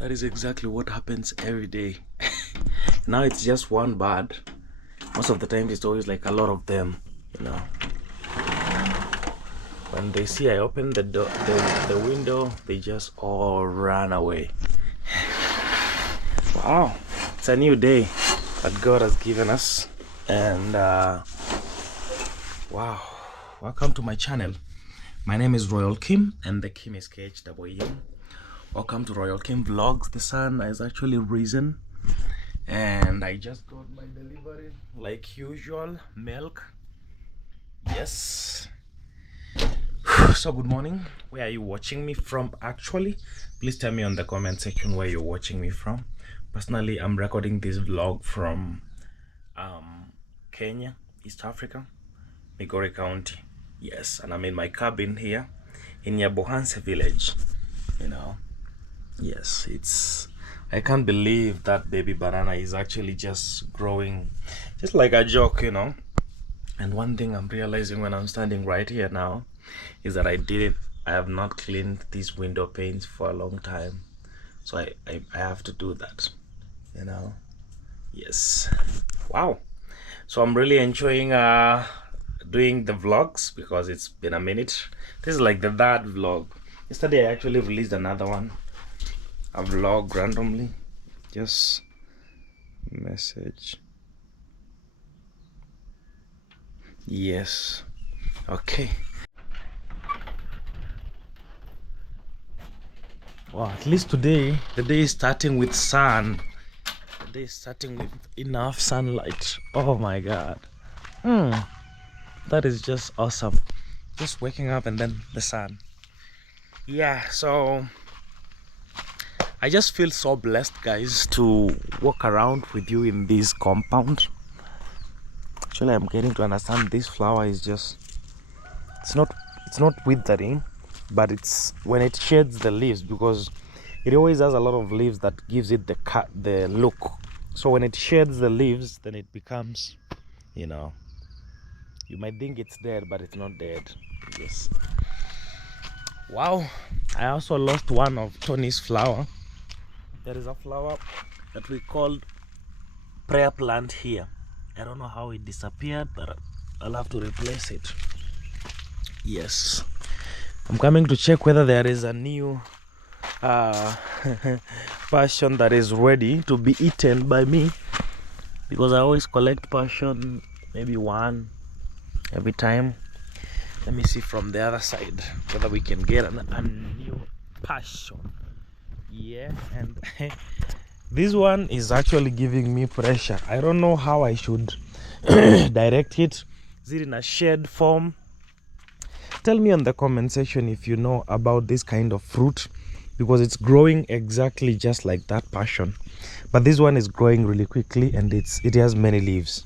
That is exactly what happens every day. Now it's just one bird. Most of the time it's always like a lot of them, you know. When they see I open the door, the window, they just all run away. Wow, it's a new day that God has given us, and wow, welcome to my channel. My name is Royal Kheem, and the Kheem is KHEEM. Welcome to Royal Kheem Vlogs. The sun has actually risen, and I just got my delivery like usual, milk. Yes. So good morning. Where are you watching me from actually? Please tell me on the comment section where you're watching me from. Personally, I'm recording this vlog from Kenya, East Africa, Migori County. Yes, and I'm in my cabin here in Yabohanse village, you know. Yes, I can't believe that baby banana is actually just growing just like a joke, you know. And one thing I'm realizing when I'm standing right here now is that I have not cleaned these window panes for a long time. So I have to do that, you know. Yes. Wow. So I'm really enjoying doing the vlogs because it's been a minute. This is like the third vlog. Yesterday I actually released another one, a vlog randomly. Just message. Yes. Okay. Well, at least today the day is starting with sun. The day is starting with enough sunlight. Oh my god. That is just awesome. Just waking up and then the sun. Yeah, so I just feel so blessed, guys, to walk around with you in this compound. Actually, I'm getting to understand this flower is just it's not withering, but it's when it sheds the leaves, because it always has a lot of leaves that gives it the look. So when it sheds the leaves, then it becomes, you know, you might think it's dead, but it's not dead. Yes. Wow. I also lost one of Tony's flower. There is a flower that we called prayer plant here. I don't know how it disappeared, but I'll have to replace it. Yes. I'm coming to check whether there is a new passion that is ready to be eaten by me, because I always collect passion, maybe one every time. Let me see from the other side whether we can get a new passion. Yeah, and this one is actually giving me pressure. I don't know how I should direct it. Is it in a shade form? Tell me on the comment section if you know about this kind of fruit, because it's growing exactly just like that passion, but this one is growing really quickly and it has many leaves.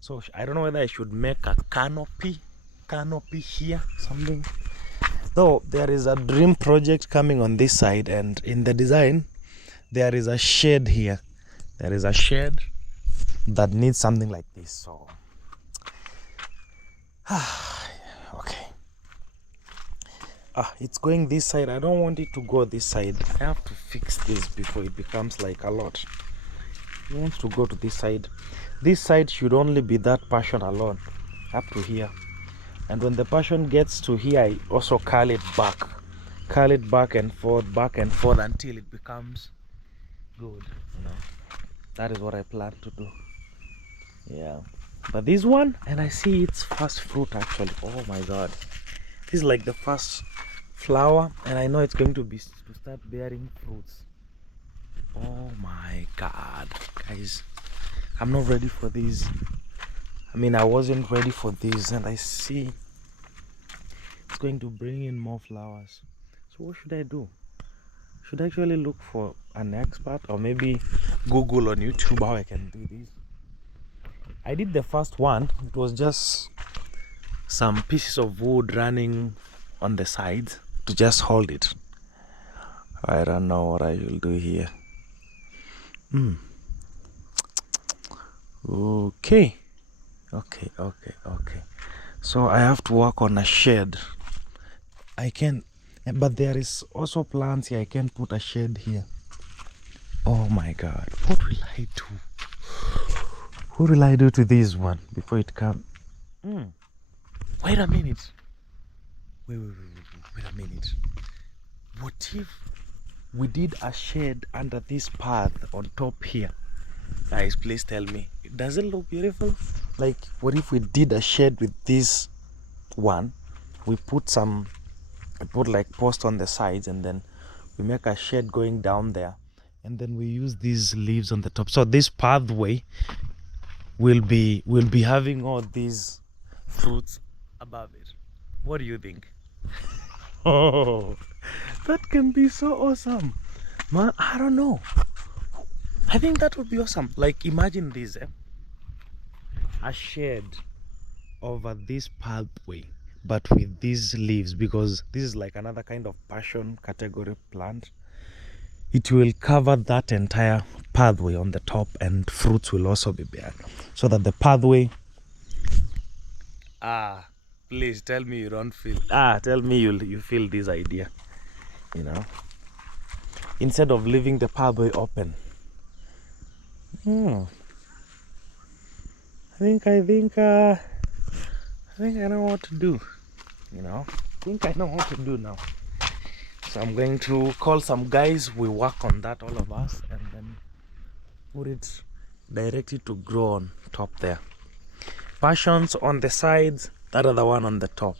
So I don't know whether I should make a canopy here, something. Though there is a dream project coming on this side, and in the design there is a shade here. There is a shade that needs something like this. So okay. It's going this side. I don't want it to go this side. I have to fix this before it becomes like a lot. It wants to go to this side. This side should only be that passion alone, up to here. And when the passion gets to here, I also curl it back and forth until it becomes good, you know. That is what I plan to do. Yeah. But this one, and I see its first fruit actually. Oh my god. This is like the first flower, and I know it's going to start bearing fruits. Oh my god, guys, I'm not ready for this. I mean, I wasn't ready for this, and I see it's going to bring in more flowers. So what should I do? Should I actually look for an expert, or maybe Google on YouTube how I can do this? I did the first one. It was just some pieces of wood running on the sides to just hold it. I don't know what I will do here. Okay. So I have to work on a shade. I can, but there is also plants here. I can put a shade here. Oh my God, what will I do? What will I do to this one before it comes? Wait a minute. Wait a minute. What if we did a shed under this path on top here? Guys, please tell me, does it look beautiful? Like, what if we did a shed with this one? We put like post on the sides, and then we make a shed going down there, and then we use these leaves on the top. So this pathway will be having all these fruits above it. What do you think? Oh, that can be so awesome, man. I don't know. I think that would be awesome. Like, imagine this, a shed over this pathway, but with these leaves, because this is like another kind of passion category plant. It will cover that entire pathway on the top, and fruits will also be there, so that the pathway. Please tell me you don't feel. Tell me you feel this idea. You know, instead of leaving the pathway open. I think I know what to do. You know, I think I know what to do now. So I'm going to call some guys. We work on that, all of us, and then put it directly to grow on top there. Passions on the sides, that other one on the top.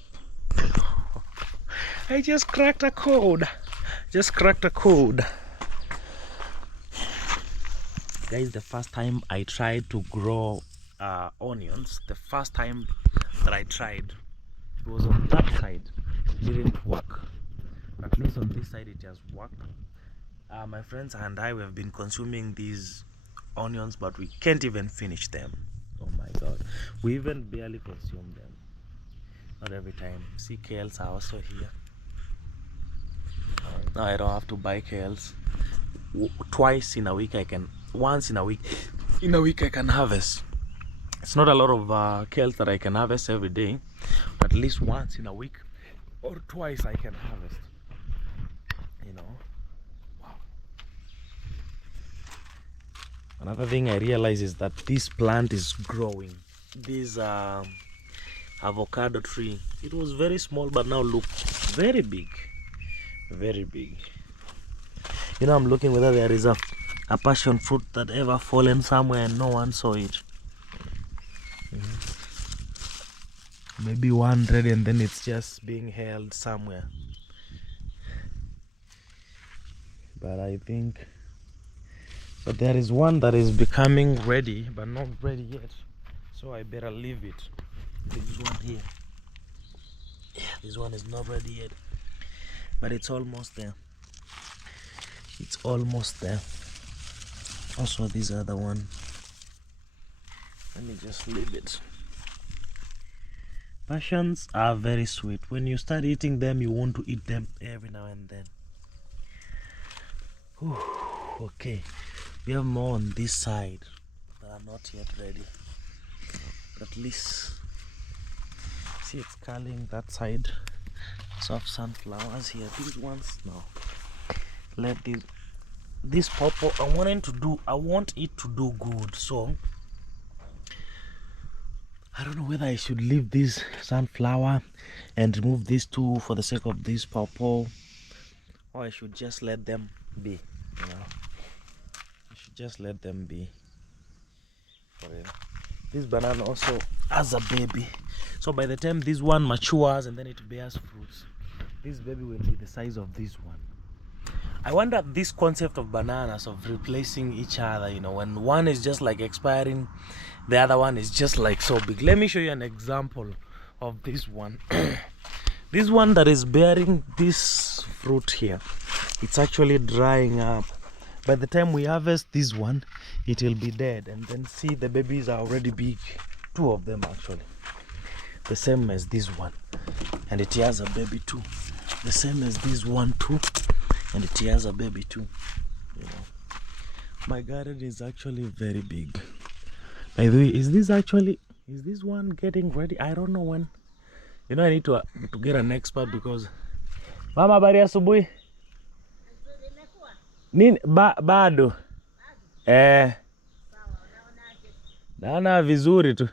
I just cracked a code. Guys, the first time I tried to grow onions, the first time that I tried, it was on that side. It didn't work. At least on this side it has worked. My friends and I, we have been consuming these onions, but we can't even finish them. Oh my God, we even barely consume them. Not every time. See, kales are also here. Now I don't have to buy kales. Once in a week I can harvest. It's not a lot of kales that I can harvest every day, but at least once in a week or twice I can harvest. You know. Wow. Another thing I realize is that this plant is growing. This avocado tree, it was very small, but now look very big. You know, I'm looking whether there is a passion fruit that ever fallen somewhere and no one saw it. Maybe one ready and then it's just being held somewhere. But I think, but there is one that is becoming ready, but not ready yet. So I better leave it. This one here. Yeah, this one is not ready yet, but it's almost there. Also, this other one, let me just leave it. Passions are very sweet. When you start eating them, you want to eat them every now and then. Okay, we have more on this side that are not yet ready. At least, see, it's curling that side. Soft sunflowers here. These ones, no. Let this purple, I want it to do good. So I don't know whether I should leave this sunflower and remove these two for the sake of this purple, or I should just let them be. You know, I should just let them be. For real. This banana also has a baby, so by the time this one matures and then it bears fruits, this baby will be the size of this one. I wonder this concept of bananas, of replacing each other, you know, when one is just like expiring, the other one is just like so big. Let me show you an example of this one. This one that is bearing this fruit here, it's actually drying up. By the time we harvest this one, it will be dead. And then see, the babies are already big. Two of them actually. The same as this one. And it has a baby too. The same as this one too. And it has a baby too. You know, my garden is actually very big. By the way, is this one getting ready? I don't know when. You know, I need to get an expert because Mama, bari asubuhi. Nini bado? naona vizuri tu.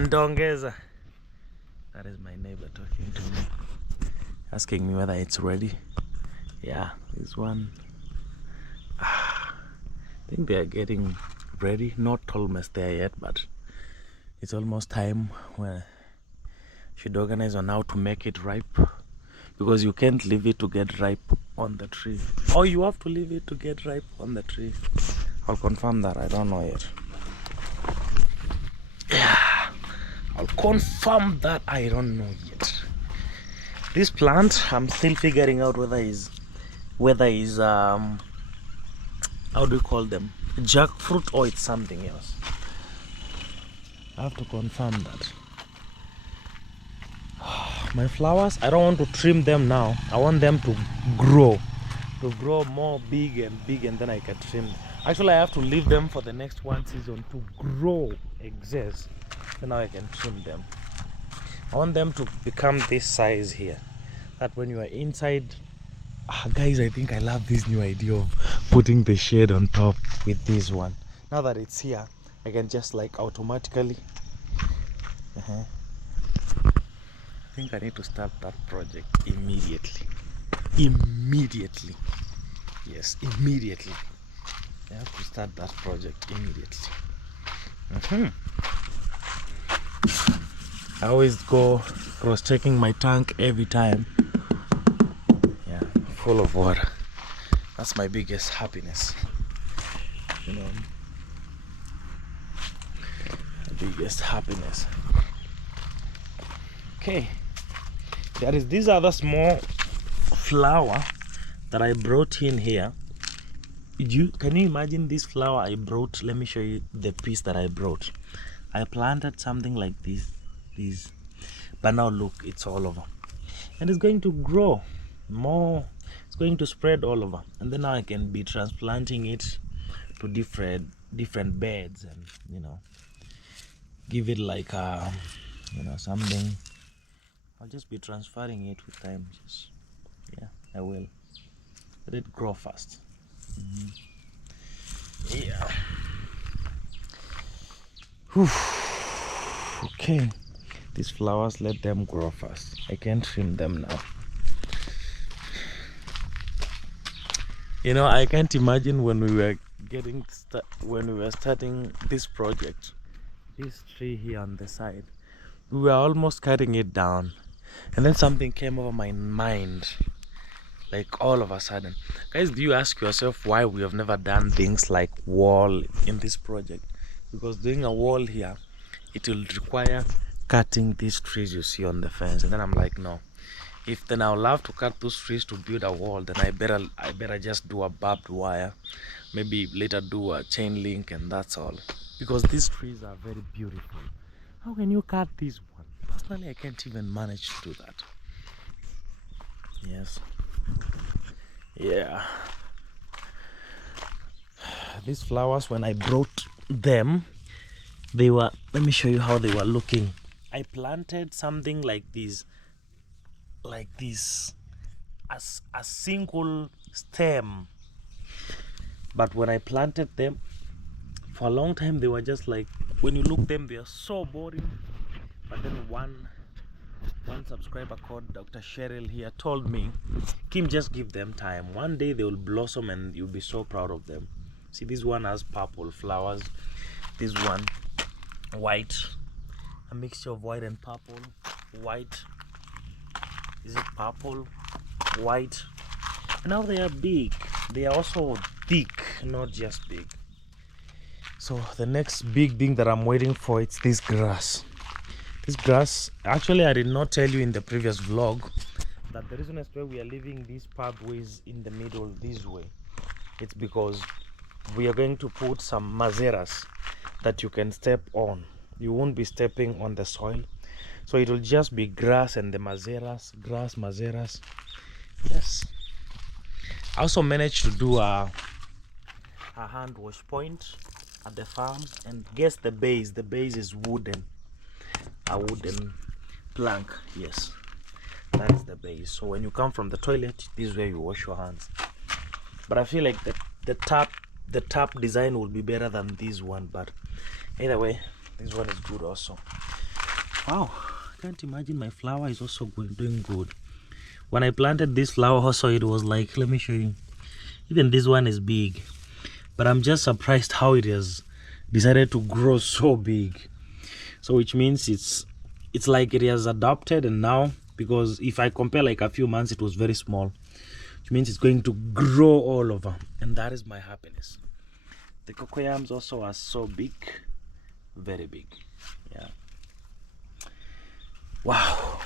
Ndongeza. That is my neighbor talking to me, asking me whether it's ready. Yeah, this one. I think they are getting ready. Not almost there yet, but it's almost time where should organize on how to make it ripe, because you can't leave it to get ripe on the tree, or you have to leave it to get ripe on the tree. I'll confirm that. I don't know yet. Yeah, I'll confirm that. I don't know yet. This plant, I'm still figuring out whether is how do you call them, jackfruit, or it's something else. I have to confirm that. My flowers, I don't want to trim them now. I want them to grow more big, and then I can trim them. Actually, I have to leave them for the next one season to grow excess, so now I can trim them. I want them to become this size here, that when you are inside, guys, I think I love this new idea of putting the shade on top with this one. Now that it's here, I can just like automatically I think I need to start that project immediately. Yes, immediately. I have to start that project immediately. I always go cross-checking my tank every time. Yeah, full of water. That's my biggest happiness. You know, the biggest happiness. Okay, there is this other small flower that I brought in here. Can you imagine this flower I brought? Let me show you the piece that I brought. I planted something like this, but now look, it's all over, and it's going to grow more. It's going to spread all over, and then now I can be transplanting it to different beds, and give it like something. I'll just be transferring it with time. Yeah, I will let it grow fast. Yeah. Whew. Okay, these flowers, let them grow fast. I can't trim them now. I can't imagine when we were starting this project, this tree here on the side, we were almost cutting it down, and then something came over my mind, like all of a sudden. Guys, do you ask yourself why we have never done things like wall in this project? Because doing a wall here, it will require cutting these trees you see on the fence, and then I'm like, no, if then I'll have to cut those trees to build a wall, then I better just do a barbed wire, maybe later do a chain link, and that's all, because these trees are very beautiful. How can you cut this one? Personally, I can't even manage to do that. Yes. Yeah, these flowers, when I brought them, they were, let me show you how they were looking. I planted something like this, as a single stem, but when I planted them for a long time, they were just like, when you look them, they are so boring. But then one subscriber called Dr. Cheryl here told me, Kim, just give them time. One day they will blossom and you'll be so proud of them. See, this one has purple flowers, this one white, a mixture of white and purple. White, is it purple, white? And now they are big. They are also thick, not just big. So the next big thing that I'm waiting for, it's this grass. This grass, actually, I did not tell you in the previous vlog that the reason as to why we are leaving these pathways in the middle this way, it's because we are going to put some mazeras that you can step on. You won't be stepping on the soil, so it will just be grass and the mazeras, grass, mazeras. Yes. I also managed to do a hand wash point at the farm, and guess the base. The base is wooden, a wooden plank. Yes, That is the base. So when you come from the toilet, this is where you wash your hands. But I feel like the tap design will be better than this one, but either way, this one is good also. Wow, I can't imagine my flower is also doing good. When I planted this flower also, it was like, let me show you, even this one is big, but I'm just surprised how it has decided to grow so big. So which means it's like it has adopted, and now, because if I compare like a few months, it was very small, which means it's going to grow all over, and that is my happiness. The cocoyams also are so big, very big. Yeah. Wow,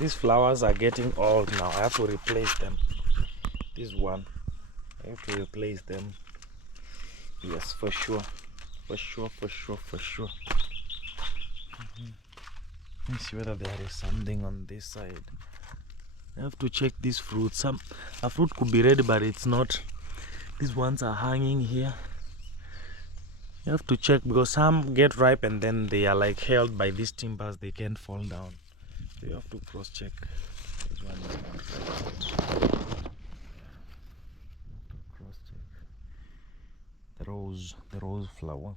these flowers are getting old now. I have to replace them. This one, I have to replace them. Yes, for sure. For sure. Let me see whether there is something on this side. I have to check these fruits. A fruit could be ready, but it's not. These ones are hanging here. You have to check, because some get ripe and then they are like held by these timbers. They can't fall down. So you have to cross check. This one is not right. Cross check the rose flower.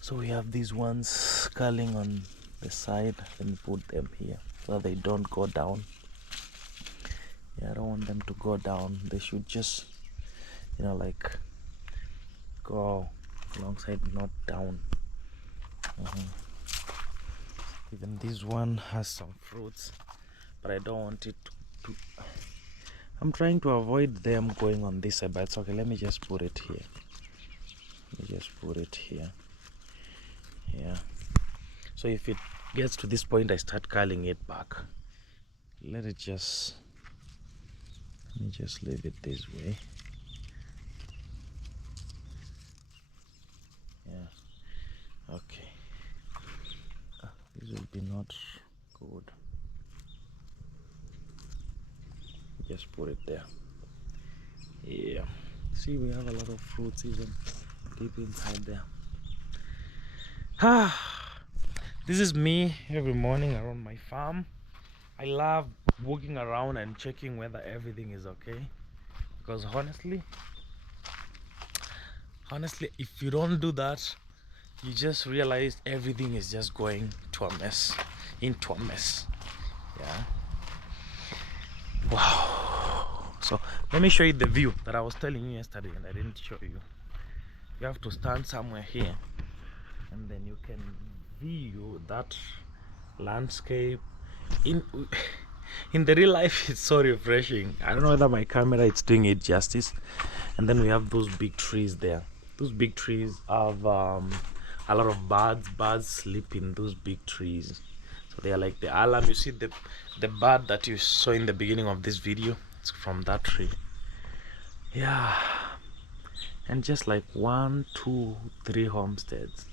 So we have these ones curling on the side. Let me put them here so that they don't go down. Yeah, I don't want them to go down. They should just, like go alongside, not down. Even this one has some fruits, but I don't want it to I'm trying to avoid them going on this side, but it's okay. Let me just put it here. Yeah. So if it gets to this point, I start curling it back. Let me just leave it this way. Yeah. Okay. This will be not good. Just put it there. Yeah. See, we have a lot of fruits even deep inside there. This is me every morning around my farm. I love walking around and checking whether everything is okay, because honestly, if you don't do that, you just realize everything is just going into a mess. Yeah. Wow. So let me show you the view that I was telling you yesterday and I didn't show you. You have to stand somewhere here, and then you can view that landscape. In the real life, it's so refreshing. I don't know whether my camera is doing it justice. And then we have those big trees there. Those big trees have a lot of birds sleep in those big trees, so they are like the alarm. You see the bird that you saw in the beginning of this video, it's from that tree. Yeah. And just like 1, 2, 3 homesteads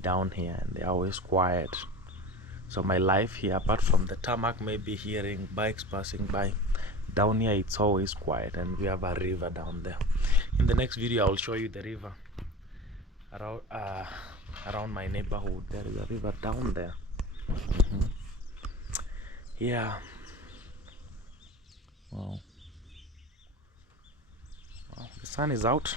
down here, and they're always quiet. So my life here, apart from the tarmac, maybe hearing bikes passing by, down here it's always quiet, and we have a river down there. In the next video, I'll show you the river around my neighborhood. There is a river down there. Yeah. Wow. Well, the sun is out.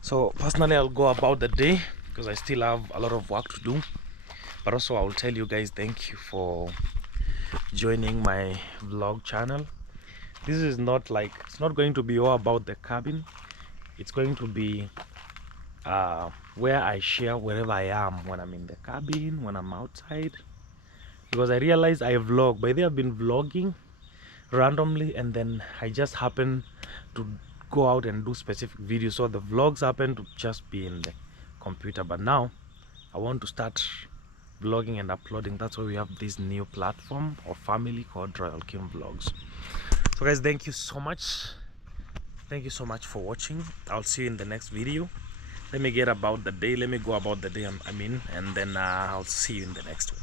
So personally, I'll go about the day because I still have a lot of work to do. But also, I will tell you guys thank you for joining my vlog channel. This is not like, it's not going to be all about the cabin. It's going to be where I share wherever I am, when I'm in the cabin, when I'm outside, because I realized I vlog. By the way, I've been vlogging randomly, and then I just happen to go out and do specific videos, so the vlogs happen to just be in the computer. But now I want to start vlogging and uploading. That's why we have this new platform or family called Royal Kheem Vlogs. So guys, thank you so much for watching. I'll see you in the next video. Let me go about the day I'm in, and then I'll see you in the next one.